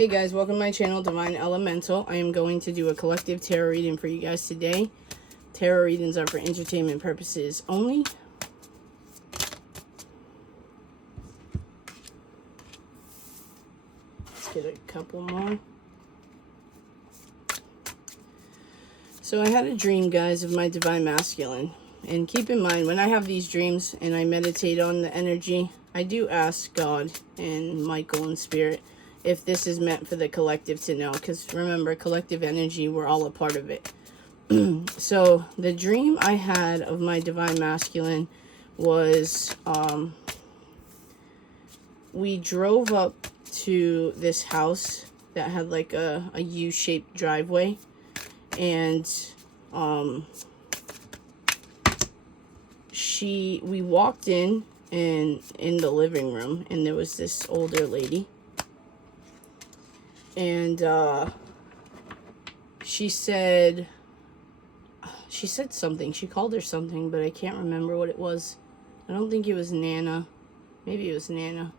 Hey guys, welcome to my channel, Divine Elemental. I am going to do a collective tarot reading for you guys today. Tarot readings are for entertainment purposes only. Let's get a couple more. So I had a dream, guys, of my Divine Masculine. And keep in mind, when I have these dreams and I meditate on the energy, I do ask God and Michael and Spirit if this is meant for the collective to know, because remember, collective energy, we're all a part of it. So the dream I had of my Divine Masculine was we drove up to this house that had like a U-shaped driveway, and we walked in the living room, and there was this older lady. And she said something. She called her something, but I can't remember what it was. I don't think it was Nana. Maybe it was Nana.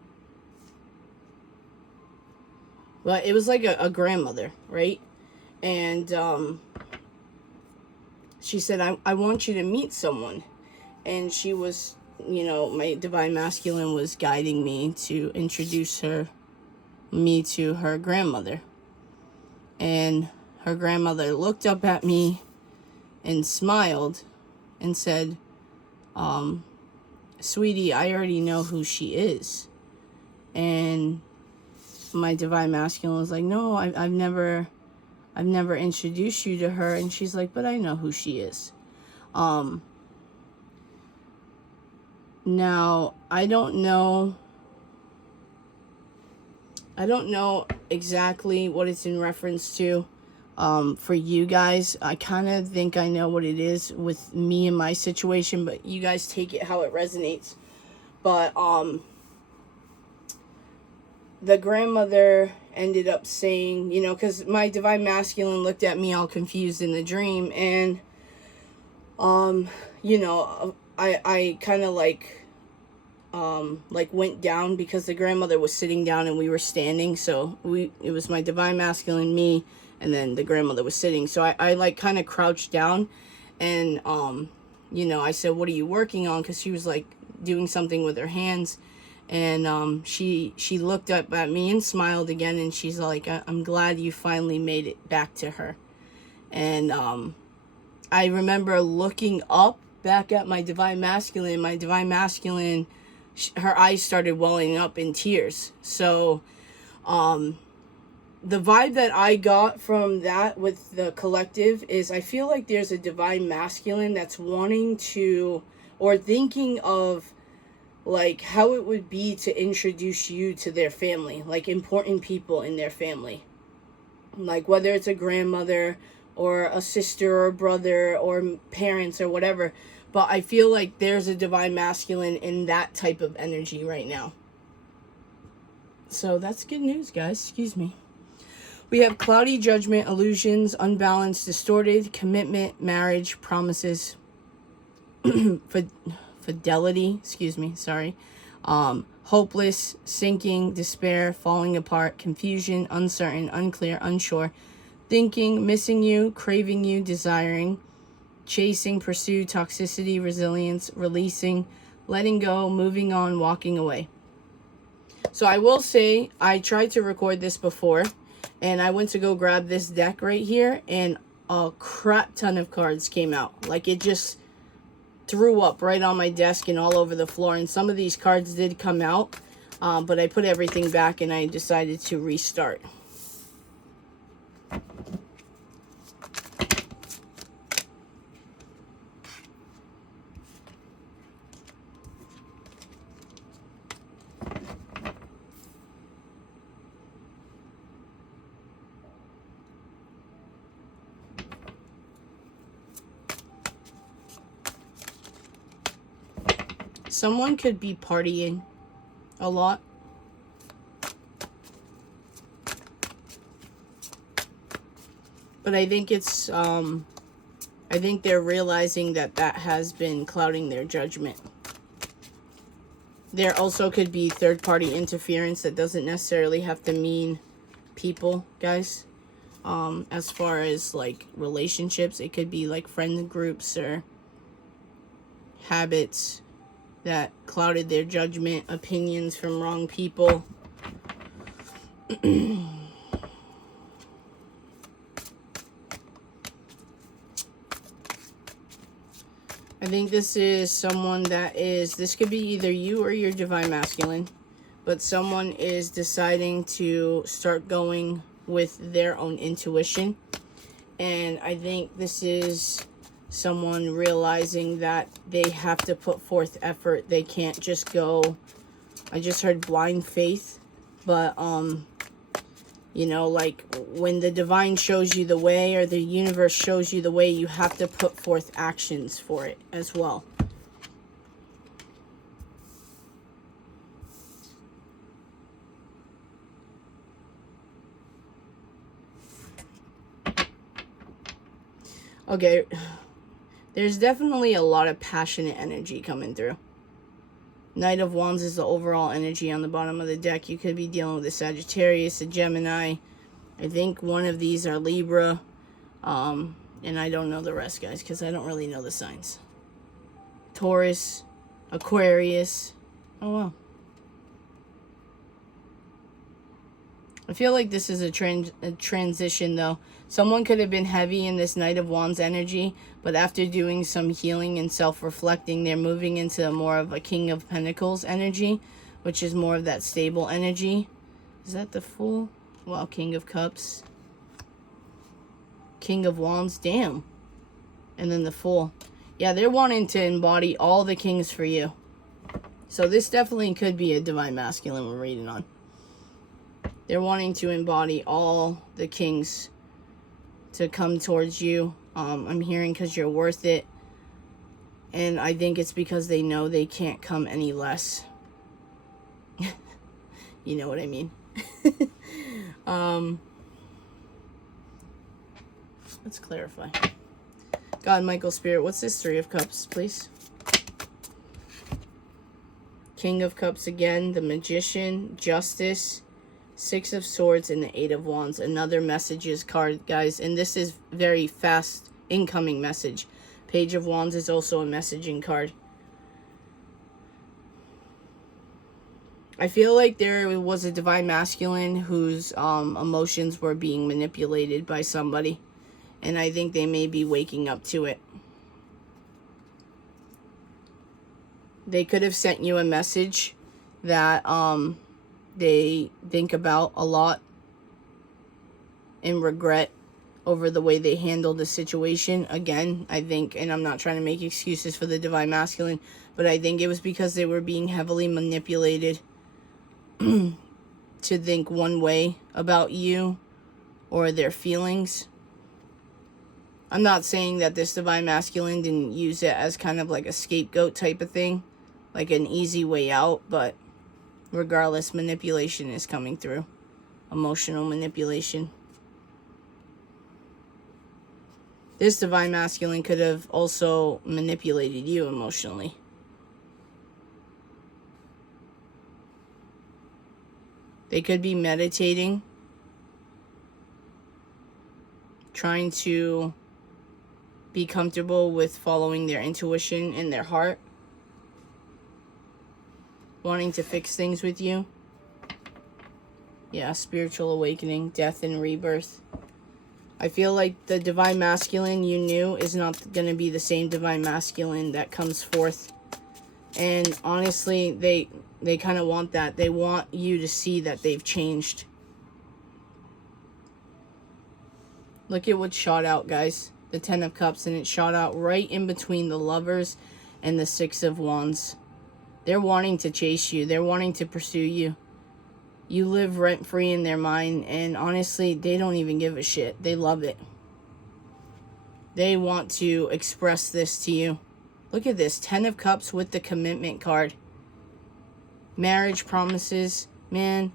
But it was like a grandmother, right? And she said, I want you to meet someone. And she was, you know, my Divine Masculine was guiding me to introduce me to her grandmother. And her grandmother looked up at me and smiled and said, sweetie, I already know who she is. And my Divine Masculine was like, no, I've never introduced you to her. And she's like, but I know who she is. Now, I don't know exactly what it's in reference to for you guys. I kind of think I know what it is with me and my situation, but you guys take it how it resonates. But the grandmother ended up saying, you know, because my Divine Masculine looked at me all confused in the dream, and you know, I kind of like went down because the grandmother was sitting down and we were standing. So it was my Divine Masculine, me, and then the grandmother was sitting. So I like kind of crouched down, and you know, I said, what are you working on? Because she was like doing something with her hands, and she looked up at me and smiled again, and she's like, I'm glad you finally made it back to her. And I remember looking up back at my Divine Masculine. My Divine Masculine, her eyes started welling up in tears. So the vibe that I got from that with the collective is I feel like there's a Divine Masculine that's wanting to, or thinking of like how it would be to introduce you to their family, like important people in their family, like whether it's a grandmother or a sister or brother or parents or whatever. But I feel like there's a Divine Masculine in that type of energy right now. So that's good news, guys. Excuse me. We have cloudy judgment, illusions, unbalanced, distorted, commitment, marriage, promises, fidelity, hopeless, sinking, despair, falling apart, confusion, uncertain, unclear, unsure, thinking, missing you, craving you, desiring, chasing, pursue, toxicity, resilience, releasing, letting go, moving on, walking away. So I will say, I tried to record this before, and I went to go grab this deck right here, and a crap ton of cards came out. Like, it just threw up right on my desk and all over the floor, and some of these cards did come out, but I put everything back and I decided to restart. Someone could be partying a lot. But I think it's, I think they're realizing that has been clouding their judgment. There also could be third-party interference. That doesn't necessarily have to mean people, guys. As far as like relationships, it could be like friend groups or habits that clouded their judgment, opinions from wrong people. I think this is someone that is, this could be either you or your divine masculine, but someone is deciding to start going with their own intuition. And I think this is someone realizing that they have to put forth effort. They can't just go, I just heard blind faith, but you know, like when the divine shows you the way, or the universe shows you the way, you have to put forth actions for it as well. Okay, there's definitely a lot of passionate energy coming through. Knight of Wands is the overall energy on the bottom of the deck. You could be dealing with a Sagittarius, a Gemini. I think one of these are Libra. And I don't know the rest, guys, because I don't really know the signs. Taurus, Aquarius. Oh, wow. I feel like this is a transition, though. Someone could have been heavy in this Knight of Wands energy, but after doing some healing and self-reflecting, they're moving into more of a King of Pentacles energy, which is more of that stable energy. Is that the Fool? Wow, King of Cups. King of Wands, damn. And then the Fool. Yeah, they're wanting to embody all the kings for you. So this definitely could be a divine masculine we're reading on. They're wanting to embody all the kings to come towards you. I'm hearing because you're worth it. And I think it's because they know they can't come any less. You know what I mean? Let's clarify. God, Michael, Spirit, what's this Three of Cups, please? King of Cups again, the Magician, Justice, Six of Swords, and the Eight of Wands. Another messages card, guys, and this is very fast incoming message. Page of Wands is also a messaging card. I feel like there was a divine masculine whose emotions were being manipulated by somebody, and I think they may be waking up to it. They could have sent you a message that they think about a lot and regret over the way they handled the situation. Again, I think, and I'm not trying to make excuses for the divine masculine, but I think it was because they were being heavily manipulated to think one way about you or their feelings. I'm not saying that this divine masculine didn't use it as kind of like a scapegoat type of thing, like an easy way out, but regardless, manipulation is coming through. Emotional manipulation. This divine masculine could have also manipulated you emotionally. They could be meditating, trying to be comfortable with following their intuition and their heart, wanting to fix things with you. Yeah, spiritual awakening, death and rebirth. I feel like the divine masculine you knew is not going to be the same divine masculine that comes forth. And honestly, they kind of want that. They want you to see that they've changed. Look at what shot out, guys. The Ten of Cups, and it shot out right in between the Lovers and the Six of Wands. They're wanting to chase you. They're wanting to pursue you. You live rent-free in their mind, and honestly, they don't even give a shit. They love it. They want to express this to you. Look at this. 10 of Cups with the Commitment card. Marriage promises. Man,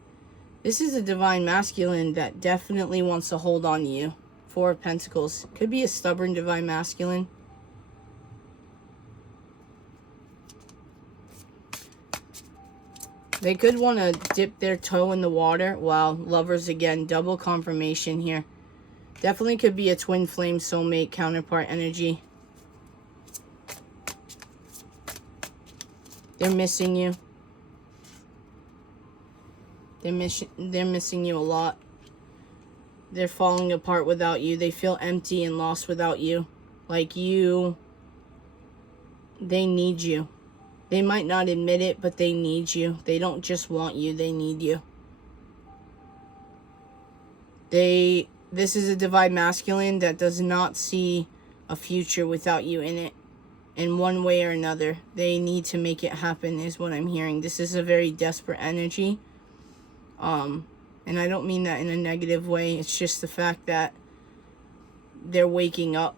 this is a divine masculine that definitely wants to hold on to you. 4 of Pentacles. Could be a stubborn divine masculine. They could want to dip their toe in the water. Wow, Lovers again, double confirmation here. Definitely could be a twin flame soulmate counterpart energy. They're missing you. They're missing you a lot. They're falling apart without you. They feel empty and lost without you. Like they need you. They might not admit it, but they need you. They don't just want you, they need you. This is a divine masculine that does not see a future without you in it. In one way or another. They need to make it happen is what I'm hearing. This is a very desperate energy. And I don't mean that in a negative way. It's just the fact that they're waking up.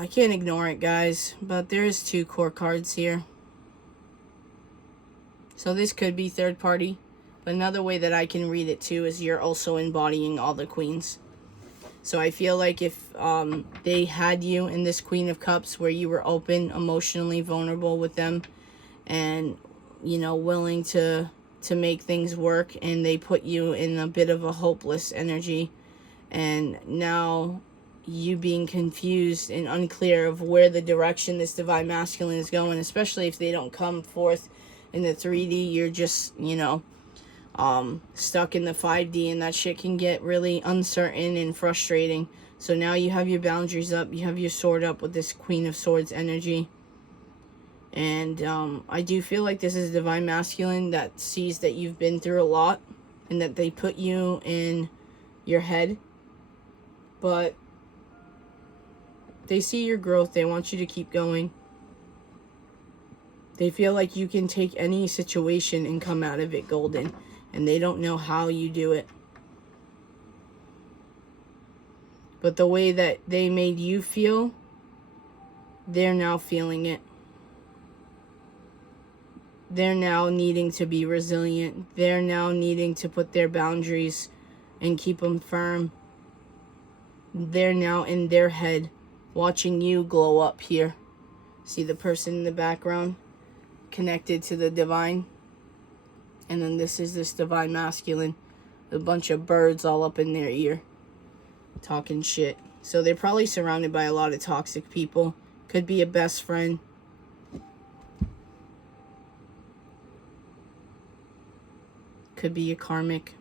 I can't ignore it, guys, but there's 2 core cards here. So this could be third party, but another way that I can read it too is you're also embodying all the queens. So I feel like if they had you in this Queen of Cups where you were open, emotionally vulnerable with them, and, you know, willing to make things work, and they put you in a bit of a hopeless energy, and now you being confused and unclear of where the direction this divine masculine is going, especially if they don't come forth in the 3D, you're just, you know, stuck in the 5D, and that shit can get really uncertain and frustrating. So now you have your boundaries up, you have your sword up with this Queen of Swords energy. And I do feel like this is a divine masculine that sees that you've been through a lot and that they put you in your head, but they see your growth. They want you to keep going. They feel like you can take any situation and come out of it golden, and they don't know how you do it. But the way that they made you feel, they're now feeling it. They're now needing to be resilient. They're now needing to put their boundaries and keep them firm. They're now in their head watching you glow up here. See the person in the background connected to the divine? And then this is this divine masculine. A bunch of birds all up in their ear talking shit. So they're probably surrounded by a lot of toxic people. Could be a best friend. Could be a karmic.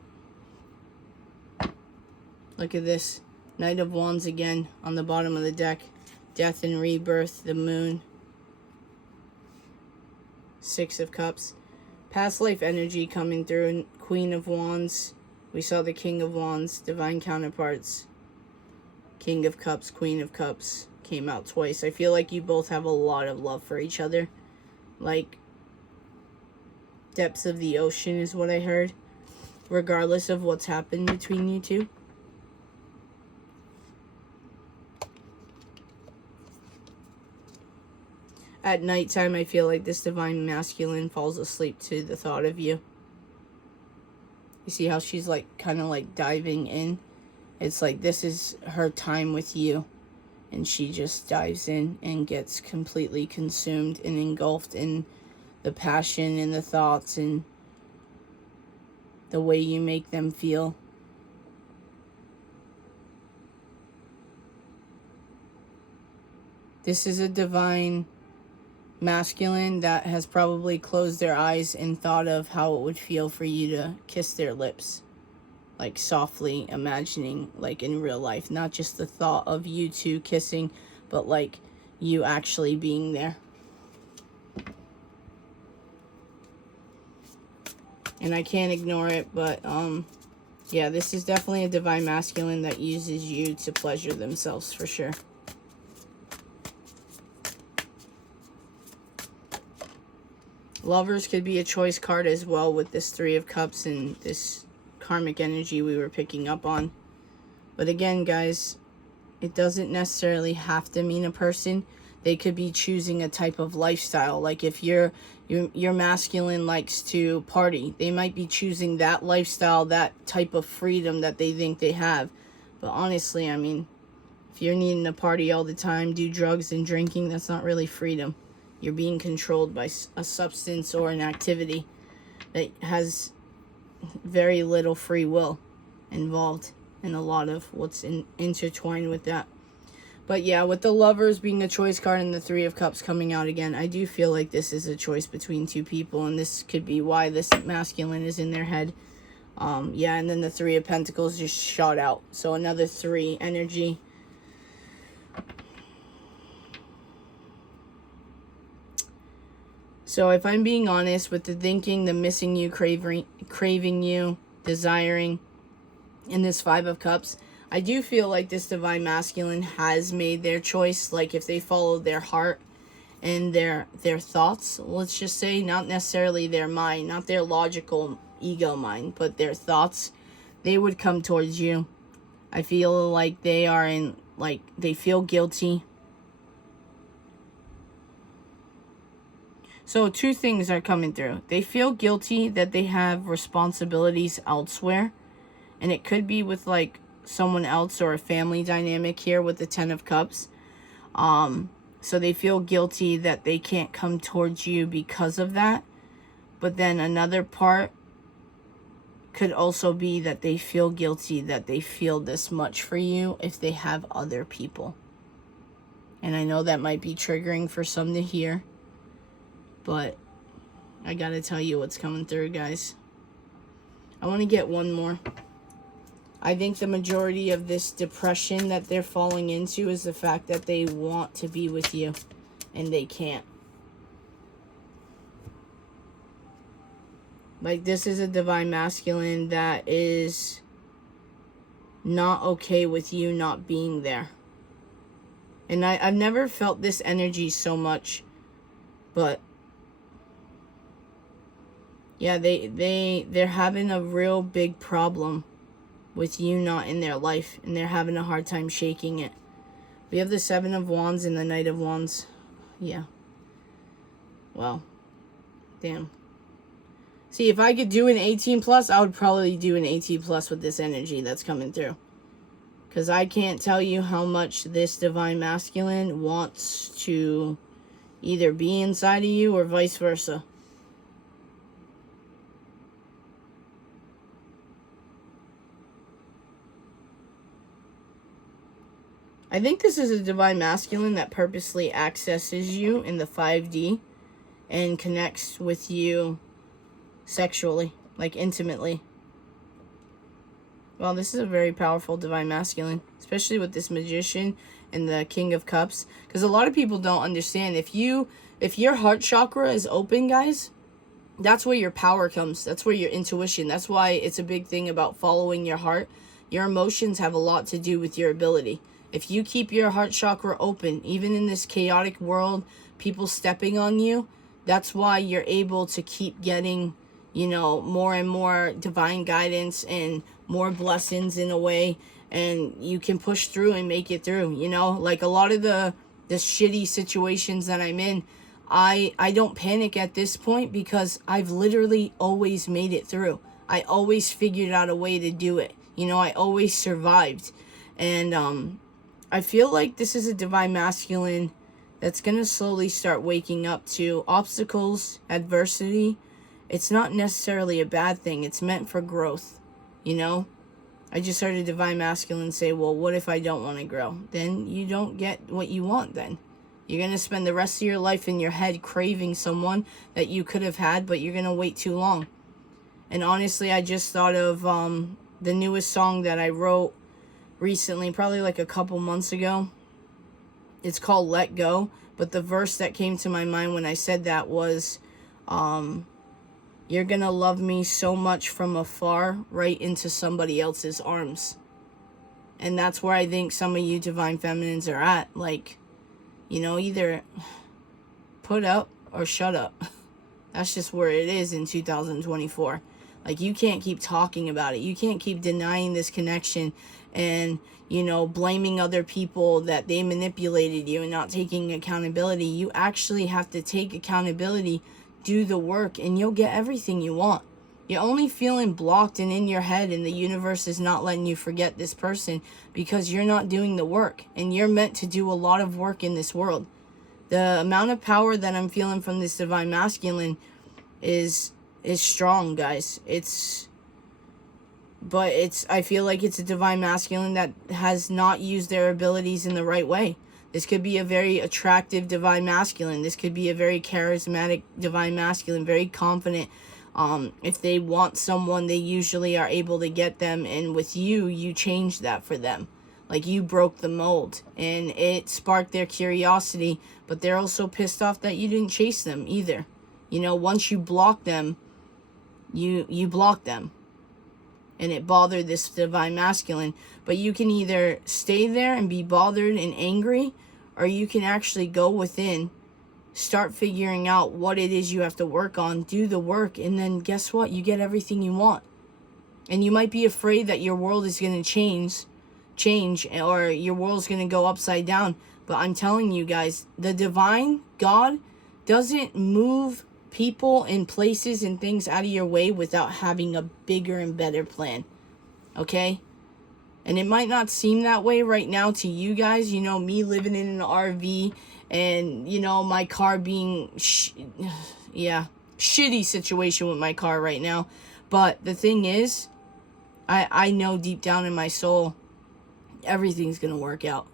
Look at this. Knight of Wands again on the bottom of the deck. Death and rebirth, the moon. 6 of Cups. Past life energy coming through. Queen of Wands. We saw the King of Wands, divine counterparts. King of Cups, Queen of Cups came out twice. I feel like you both have a lot of love for each other. Like, depths of the ocean is what I heard. Regardless of what's happened between you two. At nighttime, I feel like this divine masculine falls asleep to the thought of you. You see how she's like kind of like diving in? It's like this is her time with you. And she just dives in and gets completely consumed and engulfed in the passion and the thoughts and the way you make them feel. This is a divine masculine that has probably closed their eyes and thought of how it would feel for you to kiss their lips. Like softly imagining, like in real life. Not just the thought of you two kissing, but like you actually being there. And I can't ignore it, but yeah, this is definitely a divine masculine that uses you to pleasure themselves for sure. Lovers could be a choice card as well with this 3 of Cups and this karmic energy we were picking up on. But again, guys, it doesn't necessarily have to mean a person. They could be choosing a type of lifestyle. Like if your masculine likes to party, they might be choosing that lifestyle, that type of freedom that they think they have. But honestly, I mean, if you're needing to party all the time, do drugs and drinking, that's not really freedom. You're being controlled by a substance or an activity that has very little free will involved, and a lot of what's intertwined with that. But yeah, with the Lovers being a choice card and the Three of Cups coming out again, I do feel like this is a choice between two people, and this could be why this masculine is in their head. Yeah, and then the Three of Pentacles just shot out. So another 3 energy. So if I'm being honest with the thinking, the missing you, craving you, desiring, in this 5 of Cups, I do feel like this divine masculine has made their choice. Like if they follow their heart and their thoughts, let's just say, not necessarily their mind, not their logical ego mind, but their thoughts, they would come towards you. I feel like they are in, like, they feel guilty. So 2 things are coming through. They feel guilty that they have responsibilities elsewhere. And it could be with, like, someone else or a family dynamic here with the 10 of Cups. So they feel guilty that they can't come towards you because of that. But then another part could also be that they feel guilty that they feel this much for you if they have other people. And I know that might be triggering for some to hear, but I gotta tell you what's coming through, guys. I want to get one more. I think the majority of this depression that they're falling into is the fact that they want to be with you and they can't. Like, this is a divine masculine that is not okay with you not being there. And I've never felt this energy so much. But yeah, they're having a real big problem with you not in their life, and they're having a hard time shaking it. We have the 7 of Wands and the Knight of Wands. Yeah. Well, damn. See, if I could do an 18 plus, I would probably do an 18 plus with this energy that's coming through. Because I can't tell you how much this divine masculine wants to either be inside of you or vice versa. I think this is a divine masculine that purposely accesses you in the 5D and connects with you sexually, like intimately. Well, this is a very powerful divine masculine, especially with this Magician and the King of Cups. Because a lot of people don't understand. If your heart chakra is open, guys, that's where your power comes. That's where your intuition. That's why it's a big thing about following your heart. Your emotions have a lot to do with your ability. If you keep your heart chakra open, even in this chaotic world, people stepping on you, that's why you're able to keep getting, you know, more and more divine guidance and more blessings in a way, and you can push through and make it through, you know? Like a lot of the shitty situations that I'm in, I don't panic at this point because I've literally always made it through. I always figured out a way to do it. You know, I always survived. And I feel like this is a divine masculine that's going to slowly start waking up to obstacles, adversity. It's not necessarily a bad thing. It's meant for growth, you know? I just heard a divine masculine say, well, what if I don't want to grow? Then you don't get what you want then. You're going to spend the rest of your life in your head craving someone that you could have had, but you're going to wait too long. And honestly, I just thought of the newest song that I wrote recently, probably like a couple months ago. It's called Let Go, but the verse that came to my mind when I said that was, you're gonna love me so much from afar right into somebody else's arms. And that's where I think some of you divine feminines are at. Like, you know, either put up or shut up. That's just where it is in 2024. Like, you can't keep talking about it. You can't keep denying this connection and, you know, blaming other people that they manipulated you and not taking accountability. You actually have to take accountability, do the work, and you'll get everything you want. You're only feeling blocked and in your head, and the universe is not letting you forget this person because you're not doing the work. And you're meant to do a lot of work in this world. The amount of power that I'm feeling from this divine masculine is strong, guys. I feel like it's a divine masculine that has not used their abilities in the right way. This could be a very attractive divine masculine. This could be a very charismatic divine masculine, very confident. If they want someone, they usually are able to get them. And with you, you changed that for them. Like, you broke the mold. And it sparked their curiosity. But they're also pissed off that you didn't chase them either. You know, once you block them, you block them. And it bothered this divine masculine. But you can either stay there and be bothered and angry, or you can actually go within, start figuring out what it is you have to work on, do the work, and then guess what? You get everything you want. And you might be afraid that your world is going to change, or your world's going to go upside down. But I'm telling you guys, the divine God doesn't move people and places and things out of your way without having a bigger and better plan. Okay? And it might not seem that way right now to you guys. You know, me living in an RV and, you know, my car being, shitty situation with my car right now. But the thing is, I know deep down in my soul, everything's going to work out.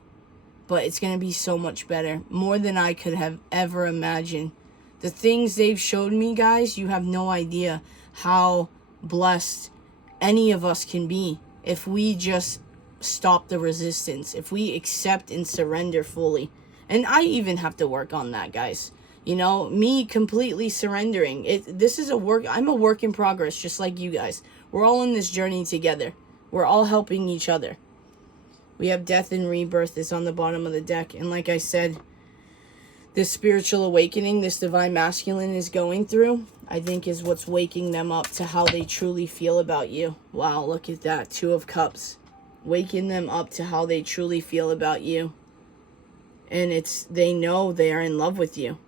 But it's going to be so much better. More than I could have ever imagined. The things they've showed me, guys, you have no idea how blessed any of us can be if we just stop the resistance, if we accept and surrender fully. And I even have to work on that, guys. You know, me completely surrendering. This is I'm a work in progress, just like you guys. We're all in this journey together. We're all helping each other. We have death and rebirth is on the bottom of the deck. And like I said, this spiritual awakening this divine masculine is going through, I think is what's waking them up to how they truly feel about you. Wow, look at that. 2 of Cups. Waking them up to how they truly feel about you. And they know they are in love with you.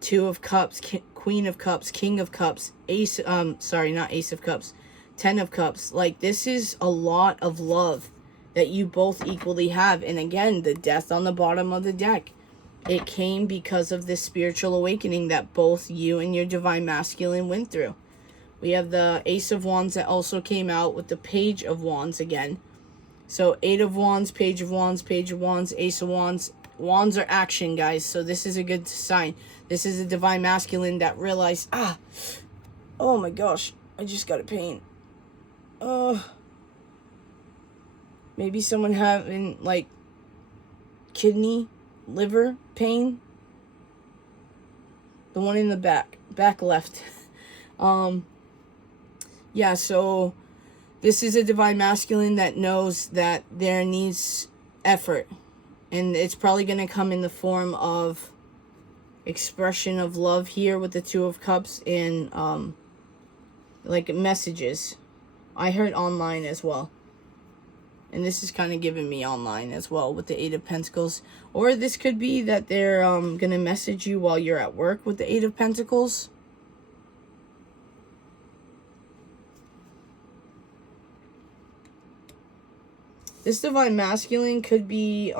2 of Cups, Queen of Cups, King of Cups, not Ace of Cups, 10 of Cups. Like, this is a lot of love that you both equally have. And again, the death on the bottom of the deck. It came because of this spiritual awakening that both you and your divine masculine went through. We have the Ace of Wands that also came out with the Page of Wands again. So 8 of Wands, Page of Wands, Page of Wands, Ace of Wands. Wands are action, guys. So this is a good sign. This is a divine masculine that realized, oh my gosh, I just got a pain. Maybe someone having like kidney, liver pain. The one in the back left. Yeah, so this is a divine masculine that knows that there needs effort. And it's probably going to come in the form of expression of love here with the 2 of Cups and like messages. I heard online as well. And this is kind of giving me online as well with the 8 of Pentacles. Or this could be that they're going to message you while you're at work with the 8 of Pentacles. This divine masculine could be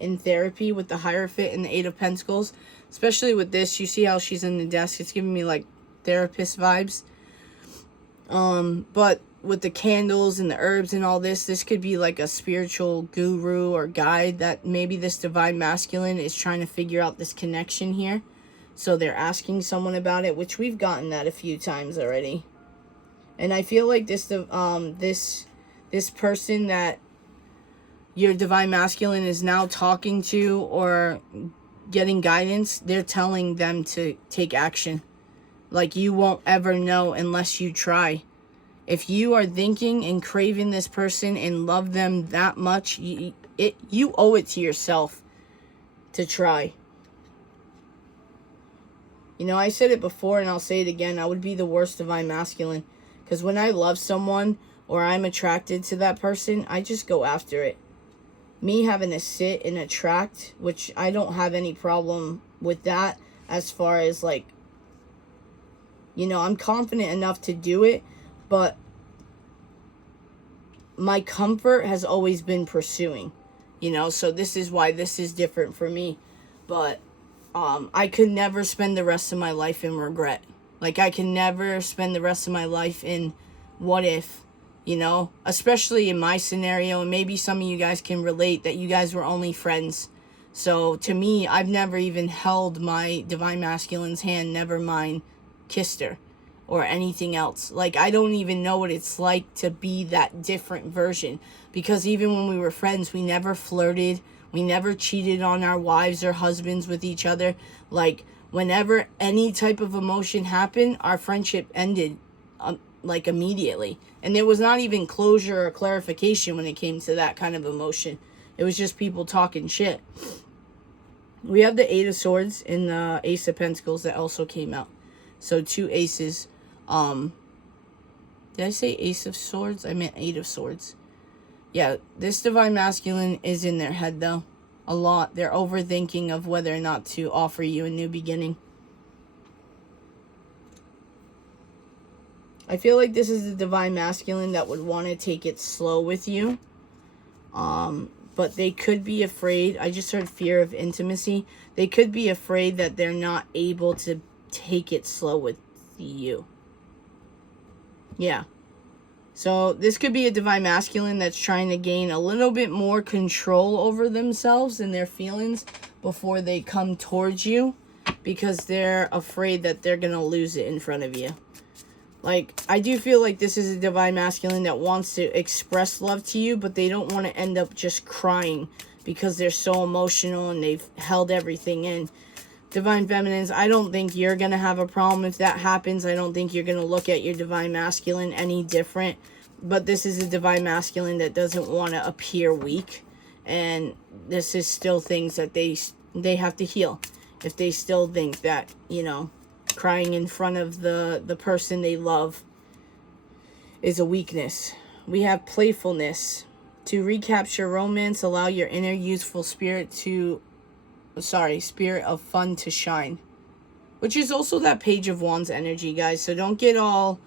in therapy with the Hierophant and the 8 of Pentacles. Especially with this, you see how she's in the desk. It's giving me like therapist vibes. But with the candles and the herbs and all this could be like a spiritual guru or guide that maybe this divine masculine is trying to figure out this connection here. So they're asking someone about it, which we've gotten that a few times already. And I feel like this person that your divine masculine is now talking to or getting guidance, they're telling them to take action. Like, you won't ever know unless you try. If you are thinking and craving this person and love them that much, you owe it to yourself to try. You know, I said it before and I'll say it again. I would be the worst divine masculine. Because when I love someone or I'm attracted to that person, I just go after it. Me having to sit and attract, which I don't have any problem with that as far as like, you know, I'm confident enough to do it. But my comfort has always been pursuing, you know, so this is why this is different for me. But I could never spend the rest of my life in regret. Like, I can never spend the rest of my life in what if, you know? Especially in my scenario, and maybe some of you guys can relate that you guys were only friends. So, to me, I've never even held my Divine Masculine's hand, never mind kissed her or anything else. Like, I don't even know what it's like to be that different version. Because even when we were friends, we never flirted. We never cheated on our wives or husbands with each other. Like, whenever any type of emotion happened, our friendship ended, like, immediately. And there was not even closure or clarification when it came to that kind of emotion. It was just people talking shit. We have the Eight of Swords and the Ace of Pentacles that also came out. So 2 aces. Did I say Ace of Swords? I meant Eight of Swords. Yeah, this Divine Masculine is in their head, though. A lot. They're overthinking of whether or not to offer you a new beginning. I feel like this is the Divine Masculine that would want to take it slow with you. But they could be afraid. I just heard fear of intimacy. They could be afraid that they're not able to take it slow with you. Yeah. So this could be a Divine Masculine that's trying to gain a little bit more control over themselves and their feelings before they come towards you, because they're afraid that they're going to lose it in front of you. Like, I do feel like this is a Divine Masculine that wants to express love to you, but they don't want to end up just crying because they're so emotional and they've held everything in. Divine Feminines, I don't think you're going to have a problem if that happens. I don't think you're going to look at your Divine Masculine any different. But this is a Divine Masculine that doesn't want to appear weak. And this is still things that they have to heal. If they still think that, you know, crying in front of the person they love is a weakness. We have playfulness. To recapture romance, allow your inner youthful spirit of fun to shine. Which is also that Page of Wands energy, guys. So don't get all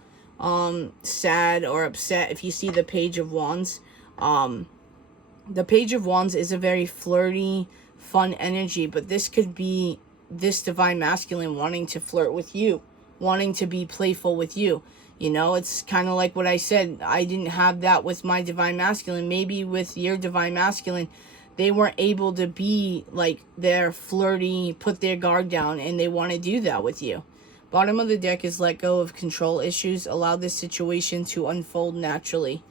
sad or upset if you see the Page of Wands. The Page of Wands is a very flirty, fun energy, but this could be this Divine Masculine wanting to flirt with you, wanting to be playful with you. You know, it's kind of like what I said. I didn't have that with my Divine Masculine. Maybe with your Divine Masculine, they weren't able to be like their flirty, put their guard down, and they want to do that with you. Bottom of the deck is let go of control issues. Allow this situation to unfold naturally.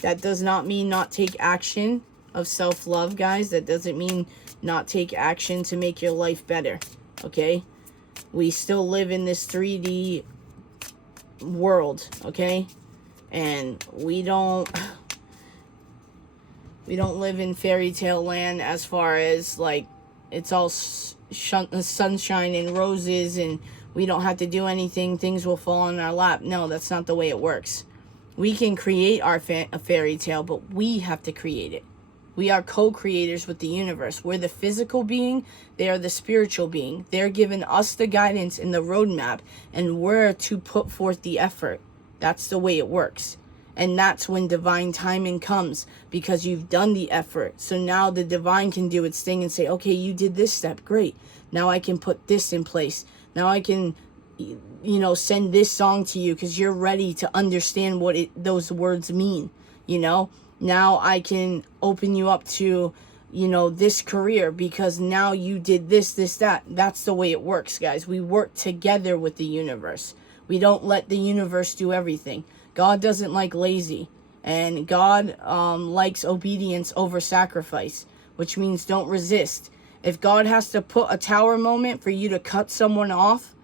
That does not mean not take action of self-love, guys. That doesn't mean not take action to make your life better, okay? We still live in this 3D world, okay? And we don't live in fairy tale land as far as, like, it's all sunshine and roses and we don't have to do anything, things will fall in our lap. No, that's not the way it works. We can create a fairy tale, but we have to create it. We are co-creators with the universe. We're the physical being. They are the spiritual being. They're giving us the guidance and the roadmap, and we're to put forth the effort. That's the way it works. And that's when divine timing comes, because you've done the effort. So now the divine can do its thing and say, okay, you did this step. Great. Now I can put this in place. Now I can, you know, send this song to you because you're ready to understand what those words mean, you know. Now I can open you up to, you know, this career because now you did this, that. That's the way it works, guys. We work together with the universe. We don't let the universe do everything. God doesn't like lazy. And God likes obedience over sacrifice, which means don't resist. If God has to put a tower moment for you to cut someone off,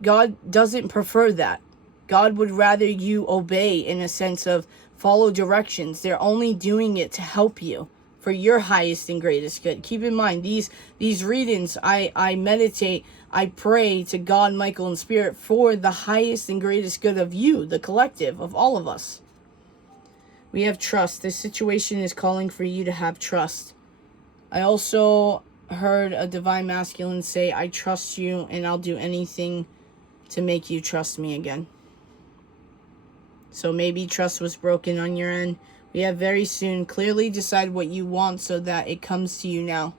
God doesn't prefer that. God would rather you obey in a sense of follow directions. They're only doing it to help you for your highest and greatest good. Keep in mind, these readings, I meditate, I pray to God, Michael, and Spirit for the highest and greatest good of you, the collective, of all of us. We have trust. This situation is calling for you to have trust. I also heard a Divine Masculine say, I trust you and I'll do anything to make you trust me again. So maybe trust was broken on your end. We have very soon. Clearly decide what you want so that it comes to you now.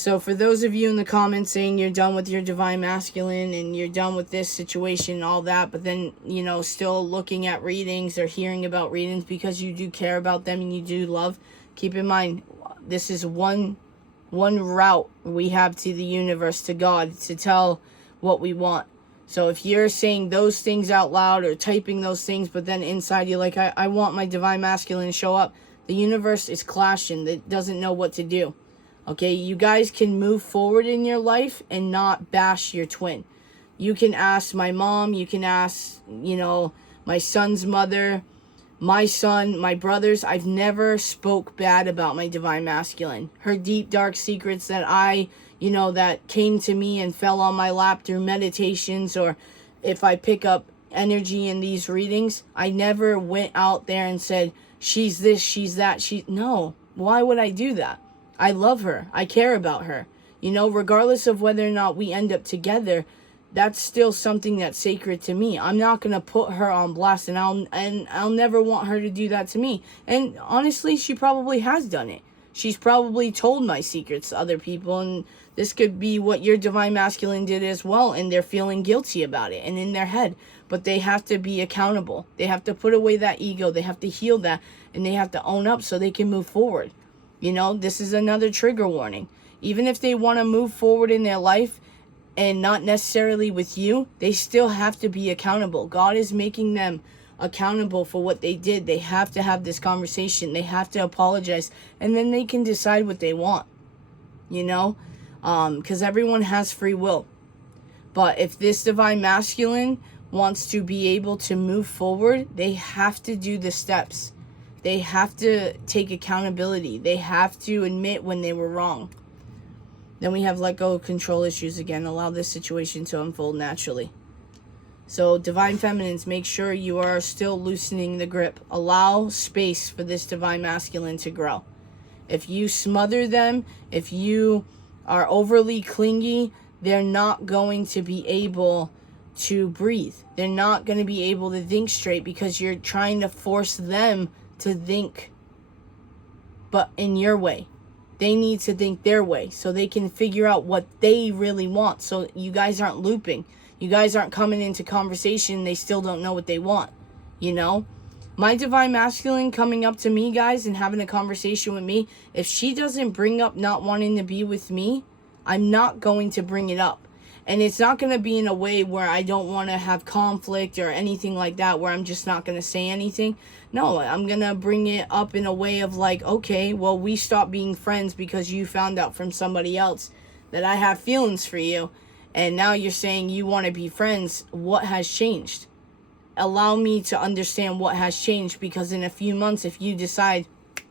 So for those of you in the comments saying you're done with your divine masculine and you're done with this situation and all that, but then, you know, still looking at readings or hearing about readings because you do care about them and you do love, keep in mind, this is one route we have to the universe, to God, to tell what we want. So if you're saying those things out loud or typing those things, but then inside you're like, I want my divine masculine to show up, the universe is clashing. It doesn't know what to do. Okay, you guys can move forward in your life and not bash your twin. You can ask my mom, you can ask, you know, my son's mother, my son, my brothers. I've never spoke bad about my divine masculine. Her deep, dark secrets that that came to me and fell on my lap through meditations, or if I pick up energy in these readings, I never went out there and said, she's this, she's that, no. Why would I do that? I love her. I care about her. You know, regardless of whether or not we end up together, that's still something that's sacred to me. I'm not going to put her on blast, and I'll never want her to do that to me. And honestly, she probably has done it. She's probably told my secrets to other people, and this could be what your divine masculine did as well, and they're feeling guilty about it and in their head. But they have to be accountable. They have to put away that ego. They have to heal that, and they have to own up so they can move forward. You know, this is another trigger warning. Even if they want to move forward in their life and not necessarily with you, they still have to be accountable. God is making them accountable for what they did. They have to have this conversation. They have to apologize, and then they can decide what they want, you know, because everyone has free will. But if this divine masculine wants to be able to move forward, they have to do the steps. They have to take accountability. They have to admit when they were wrong. Then we have let go of control issues again. Allow this situation to unfold naturally. So divine feminines, make sure you are still loosening the grip. Allow space for this divine masculine to grow. If you smother them, if you are overly clingy, they're not going to be able to breathe. They're not going to be able to think straight because you're trying to force them to think, but in your way. They need to think their way so they can figure out what they really want. So you guys aren't looping. You guys aren't coming into conversation. They still don't know what they want. You know, my divine masculine coming up to me, guys, and having a conversation with me, if she doesn't bring up not wanting to be with me, I'm not going to bring it up. And it's not going to be in a way where I don't want to have conflict or anything like that, where I'm just not going to say anything. No, I'm going to bring it up in a way of like, okay, well, we stopped being friends because you found out from somebody else that I have feelings for you. And now you're saying you want to be friends. What has changed? Allow me to understand what has changed, because in a few months, if you decide,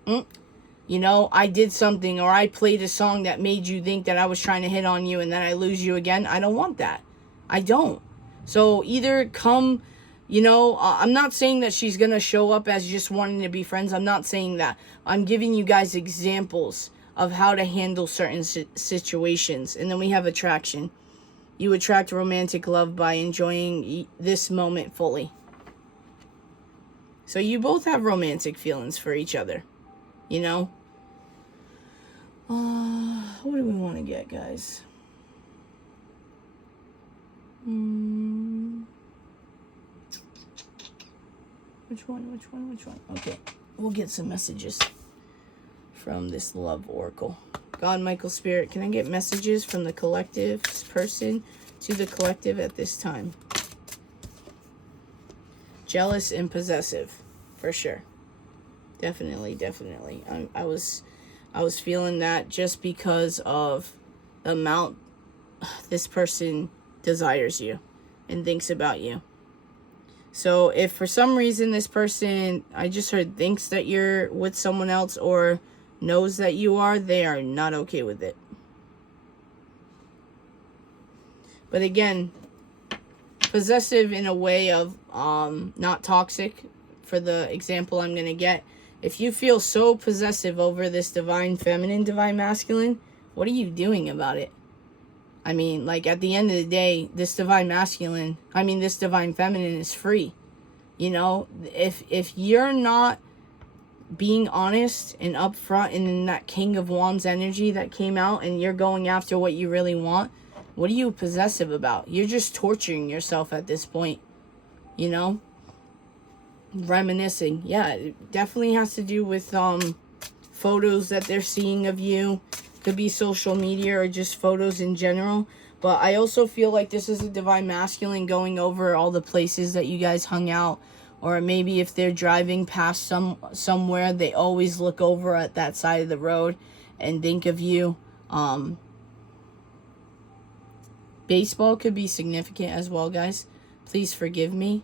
you know, I did something, or I played a song that made you think that I was trying to hit on you and then I lose you again, I don't want that. I don't. So either come, you know, I'm not saying that she's going to show up as just wanting to be friends. I'm not saying that. I'm giving you guys examples of how to handle certain situations. And then we have attraction. You attract romantic love by enjoying this moment fully. So you both have romantic feelings for each other, you know? What do we want to get, guys? Which one? Okay, we'll get some messages from this love oracle. God, Michael, Spirit, can I get messages from the collective person to the collective at this time? Jealous and possessive, for sure. Definitely. I was feeling that just because of the amount this person desires you and thinks about you. So if for some reason this person, I just heard, thinks that you're with someone else or knows that you are, they are not okay with it. But again, possessive in a way of not toxic, for the example I'm going to get. If you feel so possessive over this divine feminine, divine masculine, what are you doing about it? I mean, like, at the end of the day, this divine feminine is free. You know, if you're not being honest and upfront, and in that King of Wands energy that came out, and you're going after what you really want, what are you possessive about? You're just torturing yourself at this point, you know? Reminiscing. Yeah, it definitely has to do with photos that they're seeing of you. Could be social media or just photos in general. But I also feel like this is a divine masculine going over all the places that you guys hung out. Or maybe if they're driving past somewhere, they always look over at that side of the road and think of you. Baseball could be significant as well, guys. Please forgive me.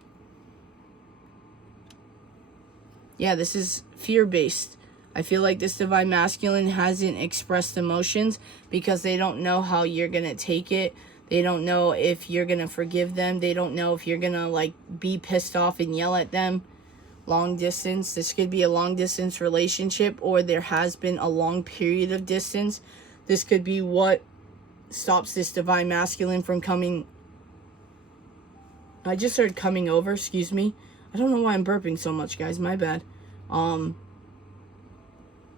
Yeah, this is fear-based. I feel like this divine masculine hasn't expressed emotions because they don't know how you're going to take it. They don't know if you're going to forgive them. They don't know if you're going to, like, be pissed off and yell at them. Long distance. This could be a long distance relationship, or there has been a long period of distance. This could be what stops this divine masculine from coming. I just heard coming over, excuse me. I don't know why I'm burping so much, guys. My bad.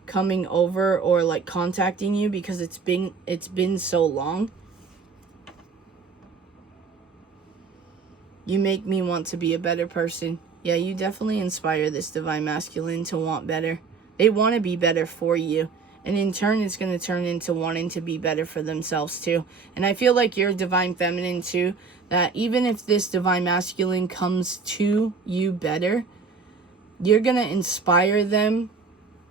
Coming over or like contacting you because it's been so long. You make me want to be a better person. Yeah, you definitely inspire this divine masculine to want better. They want to be better for you. And in turn, it's going to turn into wanting to be better for themselves too. And I feel like you're divine feminine too. That even if this divine masculine comes to you better, you're going to inspire them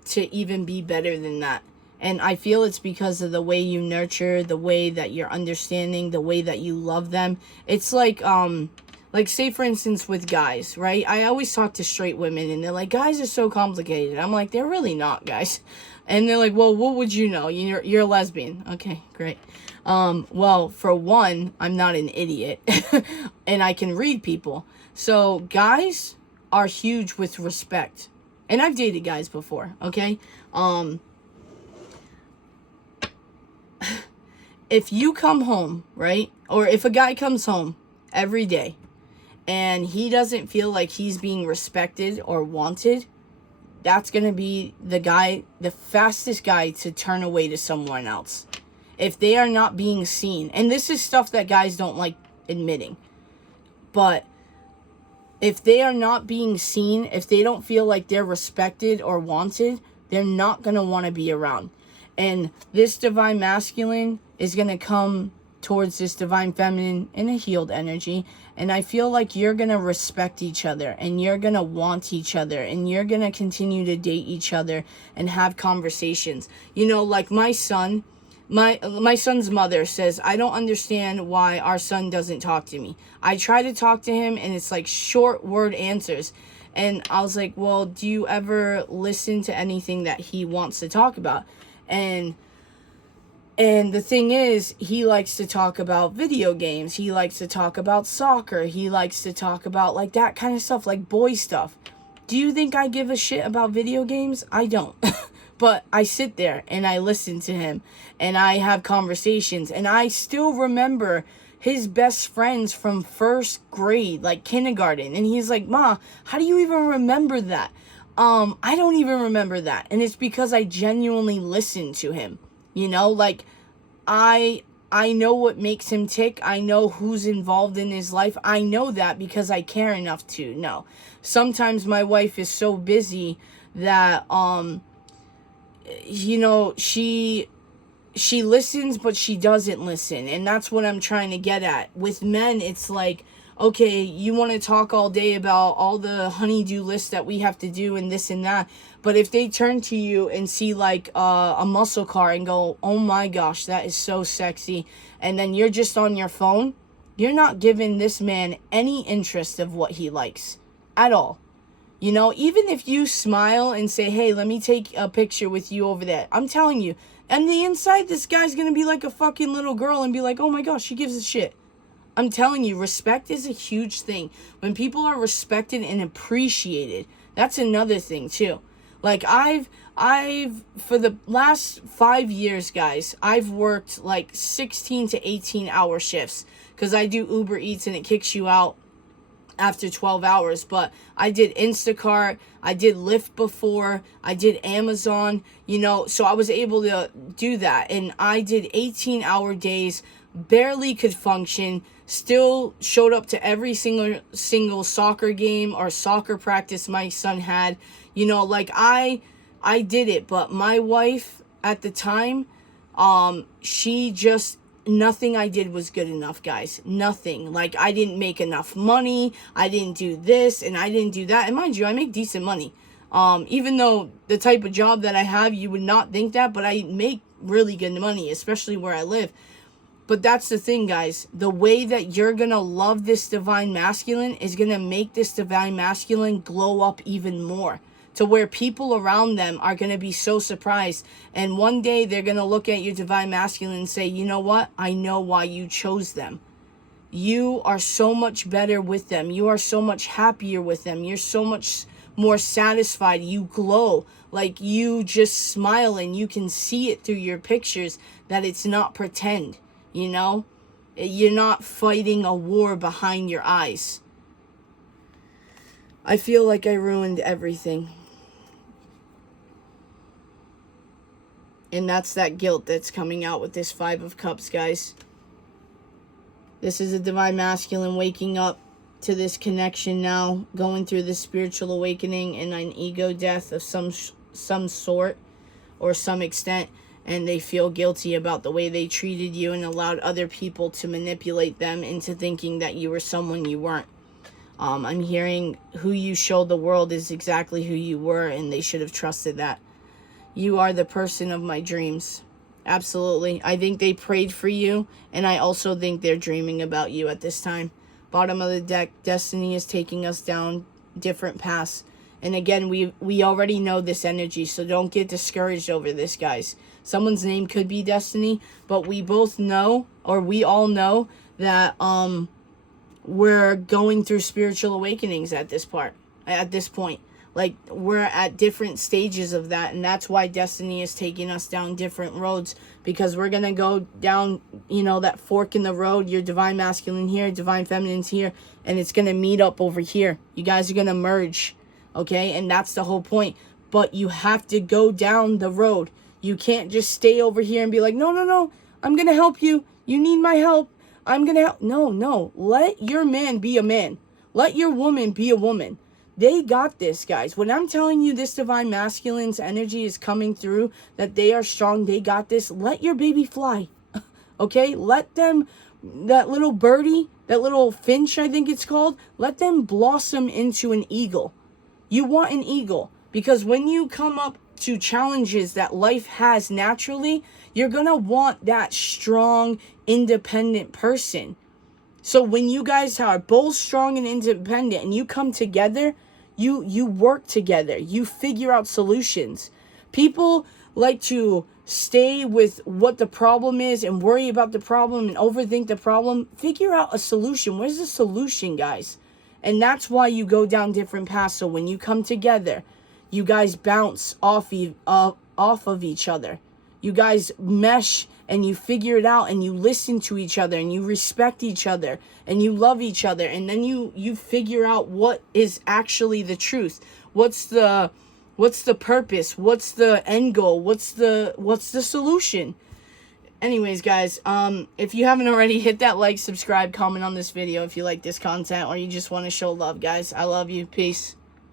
to even be better than that. And I feel it's because of the way you nurture, the way that you're understanding, the way that you love them. It's like say for instance with guys, right? I always talk to straight women and they're like, guys are so complicated. I'm like, they're really not, guys. And they're like, well, what would you know? You're a lesbian. Okay, great. Well, for one, I'm not an idiot and I can read people. So guys are huge with respect. And I've dated guys before, okay? If you come home, right? Or if a guy comes home every day and he doesn't feel like he's being respected or wanted, that's going to be the fastest guy to turn away to someone else. If they are not being seen, and this is stuff that guys don't like admitting, but if they are not being seen, if they don't feel like they're respected or wanted, they're not going to want to be around. And this divine masculine is going to come towards this divine feminine in a healed energy. And I feel like you're going to respect each other and you're going to want each other and you're going to continue to date each other and have conversations. You know, like my son, my son's mother says, I don't understand why our son doesn't talk to me. I try to talk to him and it's like short word answers. And I was like, well, do you ever listen to anything that he wants to talk about? And the thing is, he likes to talk about video games. He likes to talk about soccer. He likes to talk about like that kind of stuff, like boy stuff. Do you think I give a shit about video games? I don't. But I sit there and I listen to him and I have conversations. And I still remember his best friends from first grade, like kindergarten. And he's like, Ma, how do you even remember that? I don't even remember that. And it's because I genuinely listen to him. You know, like I know what makes him tick. I know who's involved in his life. I know that because I care enough to know. Sometimes my wife is so busy that, you know, she listens, but she doesn't listen. And that's what I'm trying to get at. With men, it's like, okay, you want to talk all day about all the honey-do lists that we have to do and this and that. But if they turn to you and see like a muscle car and go, oh my gosh, that is so sexy. And then you're just on your phone, you're not giving this man any interest of what he likes at all. You know, even if you smile and say, hey, let me take a picture with you over there. I'm telling you, on the inside, this guy's going to be like a fucking little girl and be like, oh my gosh, she gives a shit. I'm telling you, respect is a huge thing. When people are respected and appreciated, that's another thing too. Like I've for the last 5 years, guys, I've worked like 16 to 18 hour shifts because I do Uber Eats and it kicks you out after 12 hours. But I did Instacart, I did Lyft before, I did Amazon, you know, so I was able to do that. And I did 18-hour days, barely could function, still showed up to every single soccer game or soccer practice my son had. You know, like I did it. But my wife at the time, she just, nothing I did was good enough, guys. Nothing. Like, I didn't make enough money. I didn't do this and I didn't do that. And mind you, I make decent money. Even though the type of job that I have, you would not think that, but I make really good money, especially where I live. But that's the thing, guys. The way that you're going to love this divine masculine is going to make this divine masculine glow up even more, to where people around them are going to be so surprised. And one day they're going to look at your divine masculine and say, you know what? I know why you chose them. You are so much better with them. You are so much happier with them. You're so much more satisfied. You glow. Like, you just smile and you can see it through your pictures that it's not pretend, you know? You're not fighting a war behind your eyes. I feel like I ruined everything. And that's that guilt that's coming out with this Five of Cups, guys. This is a divine masculine waking up to this connection now, going through this spiritual awakening and an ego death of some sort or some extent. And they feel guilty about the way they treated you and allowed other people to manipulate them into thinking that you were someone you weren't. I'm hearing who you showed the world is exactly who you were, and they should have trusted that. You are the person of my dreams. Absolutely. I think they prayed for you, and I also think they're dreaming about you at this time. Bottom of the deck, destiny is taking us down different paths. And again, we already know this energy, so don't get discouraged over this, guys. Someone's name could be destiny, but we both know, or we all know, that we're going through spiritual awakenings at this point. Like, we're at different stages of that, and that's why destiny is taking us down different roads, because we're going to go down, you know, that fork in the road. Your divine masculine here, divine feminine's here, and it's going to meet up over here. You guys are going to merge, okay? And that's the whole point. But you have to go down the road. You can't just stay over here and be like, no, I'm going to help you. You need my help. I'm going to help. No. Let your man be a man. Let your woman be a woman. They got this, guys. When I'm telling you this divine masculine's energy is coming through, that they are strong, they got this, let your baby fly. Okay? Let them, that little birdie, that little finch, I think it's called, let them blossom into an eagle. You want an eagle, because when you come up to challenges that life has naturally, you're going to want that strong, independent person. So when you guys are both strong and independent and you come together, you work together, you figure out solutions. People like to stay with what the problem is and worry about the problem and overthink the problem. Figure out a solution. Where's the solution, guys? And that's why you go down different paths. So when you come together, you guys bounce off of each other. You guys mesh and you figure it out, and you listen to each other, and you respect each other, and you love each other, and then you figure out what is actually the truth. What's the purpose? What's the end goal? What's the solution? Anyways, guys, if you haven't already, hit that like, subscribe, comment on this video if you like this content, or you just want to show love, guys. I love you. Peace.